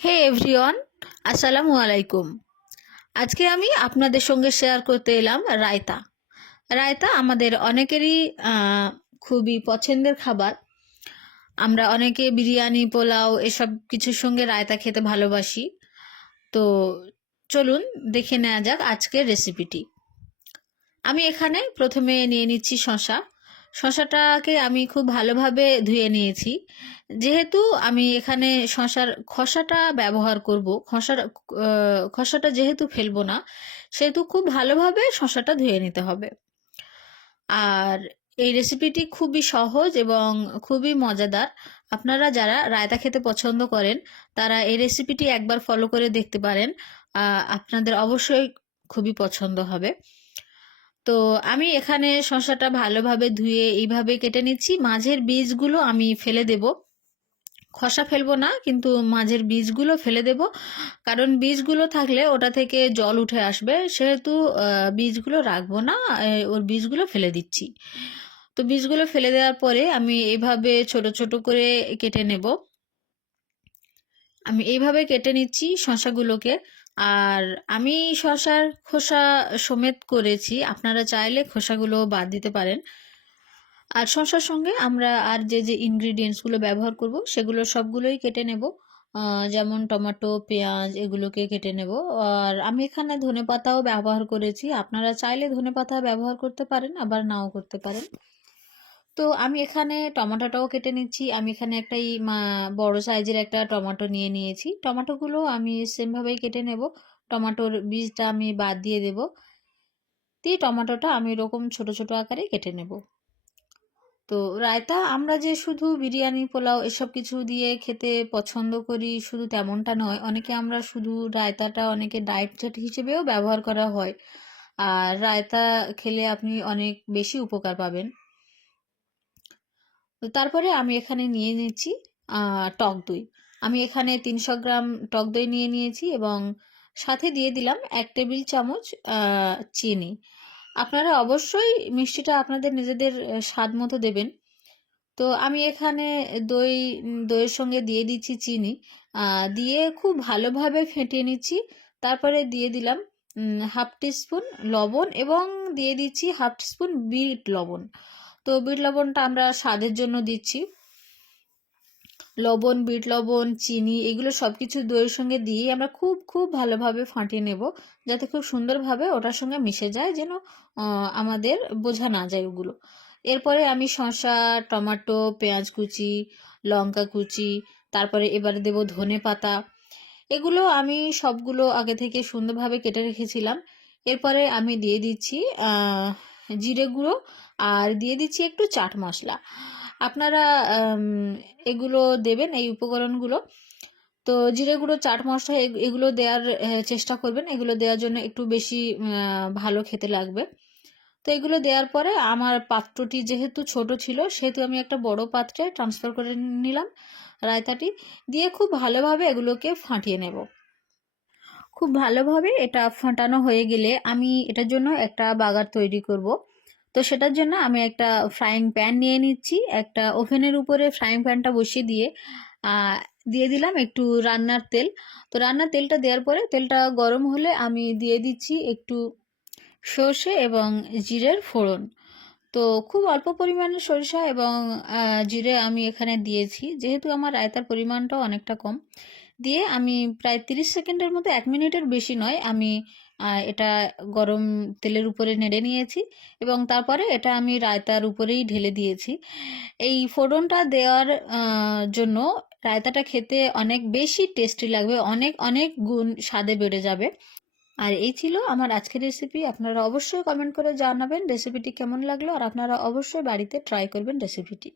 হে everyone আসসালামু আলাইকুম আজকে আমি আপনাদের সঙ্গে শেয়ার করতে এলাম রায়তা। রায়তা আমাদের অনেকেরই খুবই পছন্দের খাবার। আমরা অনেকে বিরিয়ানি, পোলাও এসব কিছুর সঙ্গে রায়তা খেতে ভালোবাসি। তো চলুন দেখে নেওয়া যাক আজকের রেসিপিটি আমি এখানে প্রথমে নিয়ে নিচ্ছি শশা শশাটাকে আমি খুব ভালোভাবে ধুয়ে নিয়েছি। যেহেতু আমি এখানে শশার খসাটা ব্যবহার করব, খসার খসাটা যেহেতু ফেলব না, সেহেতু খুব ভালোভাবে শশাটা ধুয়ে নিতে হবে। আর এই রেসিপিটি খুবই সহজ এবং খুবই মজাদার। আপনারা যারা রায়তা খেতে পছন্দ করেন, তারা এই রেসিপিটি একবার ফলো করে দেখতে পারেন। আপনাদের অবশ্যই খুবই পছন্দ হবে। তো আমি এখানে শসাটা ভালোভাবে ধুয়ে এইভাবে কেটে নিচ্ছি। মাঝের বীজগুলো আমি ফেলে দেব। খসা ফেলব না, কিন্তু মাঝের বীজগুলো ফেলে দেব। কারণ বীজগুলো থাকলে ওটা থেকে জল উঠে আসবে। সেহেতু বীজগুলো রাখব না ওর বীজগুলো ফেলে দিচ্ছি। তো বীজগুলো ফেলে দেওয়ার পরে আমি এইভাবে ছোট ছোট করে কেটে নেব। আমি এইভাবে কেটে নিচ্ছি শশাগুলোকে। আর আমি শশার খোসা সমেত করেছি। আপনারা চাইলে খোসাগুলো বাদ দিতে পারেন। আর শশার সঙ্গে আমরা আর যে যে ইনগ্রিডিয়েন্টসগুলো ব্যবহার করব, সেগুলো সবগুলোই কেটে নেব। যেমন টমেটো, পেঁয়াজ এগুলোকে কেটে নেব। আর আমি এখানে ধনেপাতাও ব্যবহার করেছি। আপনারা চাইলে ধনেপাতা ব্যবহার করতে পারেন, আবার নাও করতে পারেন। তো আমি এখানে টমাটোটাও কেটে নিচ্ছি। আমি এখানে একটা বড় সাইজের একটা টমাটো নিয়ে নিয়েছি। টমেটোগুলো আমি সেমভাবেই কেটে নেব। টমাটোর বীজটা আমি বাদ দিয়ে দেব। দিয়ে টমাটোটা আমি এরকম ছোট ছোট আকারে কেটে নেব। তো রায়তা, আমরা যে শুধু বিরিয়ানি, পোলাও এসব কিছু দিয়ে খেতে পছন্দ করি শুধু তেমনটা নয়, অনেকে আমরা শুধু রায়তাটা অনেকে ডায়েট চাট হিসেবেও ব্যবহার করা হয়। আর রায়তা খেলে আপনি অনেক বেশি উপকার পাবেন। তারপরে আমি এখানে নিয়ে নিয়েছি টক দই। আমি এখানে তিনশো গ্রাম টক দই নিয়ে নিয়েছি এবং সাথে দিয়ে দিলাম এক টেবিল চামচ চিনি। আপনারা অবশ্যই মিষ্টিটা আপনাদের নিজেদের স্বাদ মতো দেবেন। তো আমি এখানে দই, দইয়ের সঙ্গে দিয়ে দিচ্ছি চিনি দিয়ে খুব ভালোভাবে ফেটিয়ে নিচ্ছি। তারপরে দিয়ে দিলাম হাফ টিস্পুন লবণ এবং দিয়ে দিচ্ছি হাফ টিস্পুন বিট লবণ। তো বিট লবণটা আমরা স্বাদের জন্য দিচ্ছি। লবণ, বিট লবণ, চিনি, এগুলো সব কিছু দইয়ের সঙ্গে দিয়ে আমরা খুব খুব ভালোভাবে ফাটিয়ে নেব, যাতে খুব সুন্দরভাবে ওটার সঙ্গে মিশে যায় যেন আমাদের বোঝা না যায় ওগুলো। এরপরে আমি শসা, টমেটো, পেঁয়াজ কুচি, লঙ্কা কুচি, তারপরে এবারে দেব ধনে পাতা। এগুলো আমি সবগুলো আগে থেকে সুন্দরভাবে কেটে রেখেছিলাম। এরপরে আমি দিয়ে দিচ্ছি জিরে গুঁড়ো আর দিয়ে দিচ্ছি একটু চাট মশলা। আপনারা এগুলো দেবেন, এই উপকরণগুলো। তো জিরে গুঁড়ো, চাট মশলা এগ- এগুলো দেওয়ার চেষ্টা করবেন। এগুলো দেওয়ার জন্য একটু বেশি ভালো খেতে লাগবে। তো এগুলো দেওয়ার পরে আমার পাত্রটি যেহেতু ছোট ছিল, সেহেতু আমি একটা বড় পাত্রে ট্রান্সফার করে নিলাম রায়তাটি। দিয়ে খুব ভালোভাবে এগুলোকে ফাটিয়ে নেব। খুব ভালোভাবে এটা ফাটানো হয়ে গেলে আমি এটার জন্য একটা বাগার তৈরি করব। তো সেটার জন্য আমি একটা ফ্রাইং প্যান নিয়ে নিচ্ছি, একটা ওভেনের উপরে ফ্রাইং প্যানটা বসিয়ে দিয়ে দিয়ে দিলাম একটু রান্নার তেল। তো রান্নার তেলটা দেওয়ার পরে তেলটা গরম হলে আমি দিয়ে দিচ্ছি একটু সর্ষে এবং জিরের ফোড়ন। তো খুব অল্প পরিমাণে সরিষা এবং জিরে আমি এখানে দিয়েছি। যেহেতু আমার রায়তার পরিমাণটাও অনেকটা কম দিয়ে আমি প্রায় তিরিশ সেকেন্ডের মতো এক মিনিটের বেশি নয়, আমি এটা গরম তেলের উপরে নেড়ে নিয়েছি এবং তারপরে এটা আমি রায়তার উপরেই ঢেলে দিয়েছি। এই ফোড়নটা দেওয়ার জন্য রায়তাটা খেতে অনেক বেশি টেস্টি লাগবে, অনেক অনেক গুণ স্বাদে বেড়ে যাবে। আর এই ছিল আমার আজকের রেসিপি, আপনারা অবশ্যই কমেন্ট করে জানাবেন রেসিপিটি কেমন লাগল, আর আপনারা অবশ্যই বাড়িতে ট্রাই করবেন রেসিপিটি।